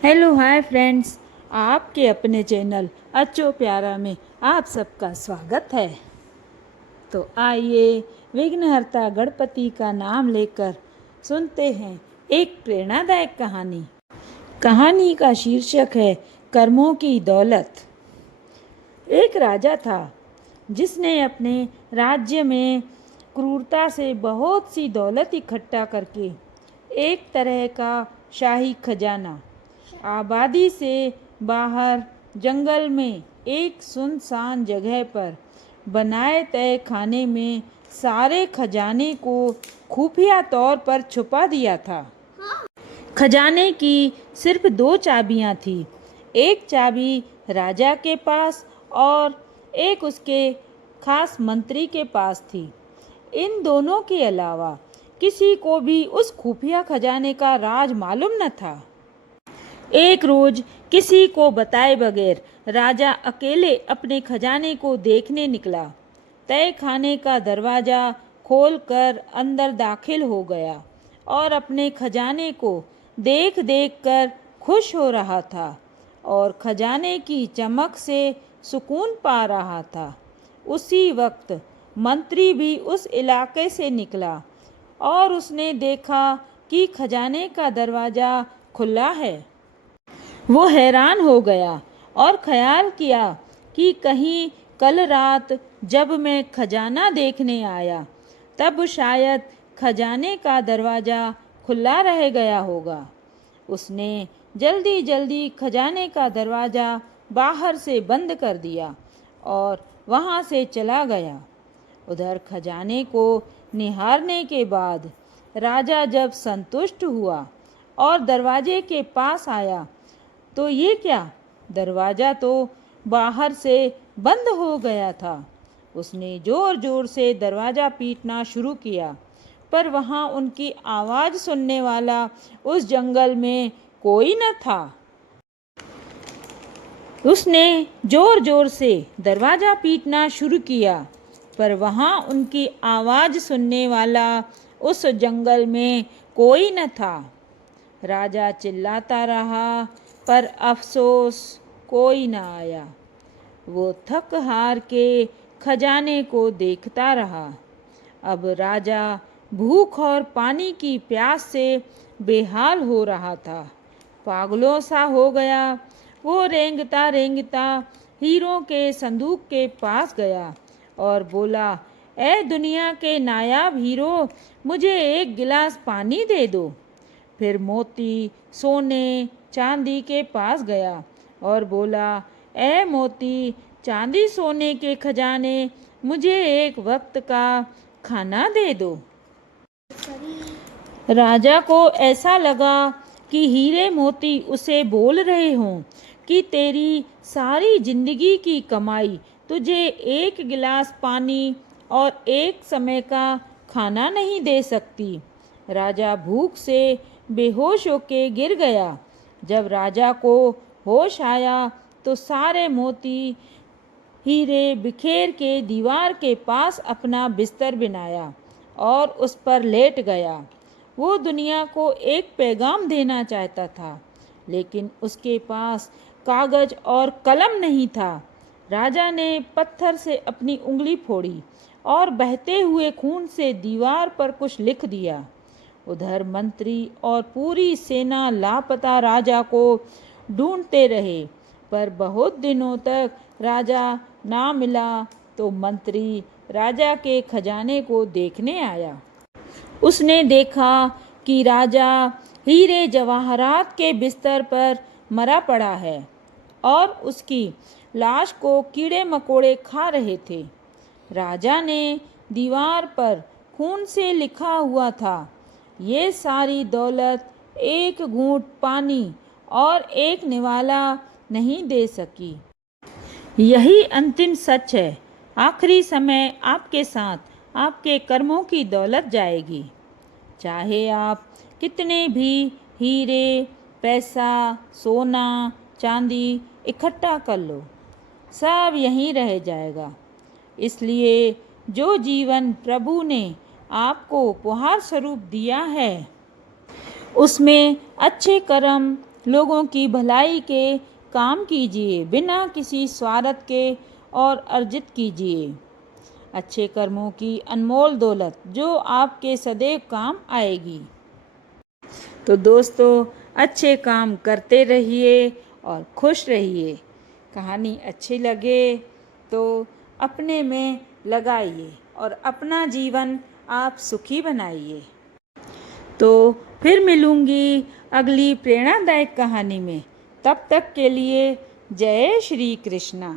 Hello hi friends. आपके अपने channel अच्छो प्यारा में आप सबका स्वागत है। तो आइए विघ्नहर्ता गणपति का नाम लेकर सुनते हैं एक प्रेरणादायक कहानी। कहानी का शीर्षक है कर्मों की दौलत। एक राजा था जिसने अपने राज्य में क्रूरता से बहुत सी दौलत इकट्ठा करके एक तरह का शाही खजाना आबादी से बाहर जंगल में एक सुनसान जगह पर बनाए तय खाने में सारे खजाने को खुफिया तौर पर छुपा दिया था। खजाने की सिर्फ दो चाबियां थी। एक चाबी राजा के पास और एक उसके खास मंत्री के पास थी। इन दोनों के अलावा किसी को भी उस खुफिया खजाने का राज मालूम न था। एक रोज किसी को बताए बगैर राजा अकेले अपने खजाने को देखने निकला। तय खाने का दरवाजा खोलकर अंदर दाखिल हो गया और अपने खजाने को देख देख कर खुश हो रहा था और खजाने की चमक से सुकून पा रहा था। उसी वक्त मंत्री भी उस इलाके से निकला और उसने देखा कि खजाने का दरवाज़ा खुला है। वो हैरान हो गया और ख्याल किया कि कहीं कल रात जब मैं खजाना देखने आया तब शायद खजाने का दरवाज़ा खुला रह गया होगा। उसने जल्दी जल्दी खजाने का दरवाज़ा बाहर से बंद कर दिया और वहाँ से चला गया। उधर खजाने को निहारने के बाद राजा जब संतुष्ट हुआ और दरवाजे के पास आया तो ये क्या, दरवाज़ा तो बाहर से बंद हो गया था। उसने ज़ोर ज़ोर से दरवाज़ा पीटना शुरू किया, पर वहाँ उनकी आवाज़ सुनने वाला उस जंगल में कोई न था। उसने ज़ोर ज़ोर से दरवाज़ा पीटना शुरू किया, पर वहाँ उनकी आवाज़ सुनने वाला उस जंगल में कोई न था। राजा चिल्लाता रहा, पर अफसोस कोई न आया। वो थक हार के खजाने को देखता रहा। अब राजा भूख और पानी की प्यास से बेहाल हो रहा था। पागलों सा हो गया। वो रेंगता रेंगता हीरों के संदूक के पास गया और बोला, ए दुनिया के नायाब हीरो, मुझे एक गिलास पानी दे दो। फिर मोती, सोने, चांदी के पास गया और बोला, ए मोती, चांदी सोने के खजाने, मुझे एक वक्त का खाना दे दो। राजा को ऐसा लगा कि हीरे मोती उसे बोल रहे हों कि तेरी सारी जिंदगी की कमाई तुझे एक गिलास पानी और एक समय का खाना नहीं दे सकती। राजा भूख से बेहोश होके गिर गया। जब राजा को होश आया तो सारे मोती हीरे बिखेर के दीवार के पास अपना बिस्तर बनाया और उस पर लेट गया। वो दुनिया को एक पैगाम देना चाहता था, लेकिन उसके पास कागज और कलम नहीं था। राजा ने पत्थर से अपनी उंगली फोड़ी और बहते हुए खून से दीवार पर कुछ लिख दिया। उधर मंत्री और पूरी सेना लापता राजा को ढूंढते रहे, पर बहुत दिनों तक राजा ना मिला। तो मंत्री राजा के खजाने को देखने आया। उसने देखा कि राजा हीरे जवाहरात के बिस्तर पर मरा पड़ा है और उसकी लाश को कीड़े मकोड़े खा रहे थे। राजा ने दीवार पर खून से लिखा हुआ था, ये सारी दौलत एक घूंट पानी और एक निवाला नहीं दे सकी। यही अंतिम सच है। आखिरी समय आपके साथ आपके कर्मों की दौलत जाएगी। चाहे आप कितने भी हीरे, पैसा, सोना, चांदी इकट्ठा कर लो, सब यहीं रह जाएगा। इसलिए जो जीवन प्रभु ने आपको उपहार स्वरूप दिया है, उसमें अच्छे कर्म लोगों की भलाई के काम कीजिए, बिना किसी स्वार्थ के और अर्जित कीजिए अच्छे कर्मों की अनमोल दौलत जो आपके सदैव काम आएगी। तो दोस्तों, अच्छे काम करते रहिए और खुश रहिए। कहानी अच्छी लगे तो अपने में लगाइए और अपना जीवन आप सुखी बनाइए। तो फिर मिलूंगी अगली प्रेरणादायक कहानी में। तब तक के लिए जय श्री कृष्णा।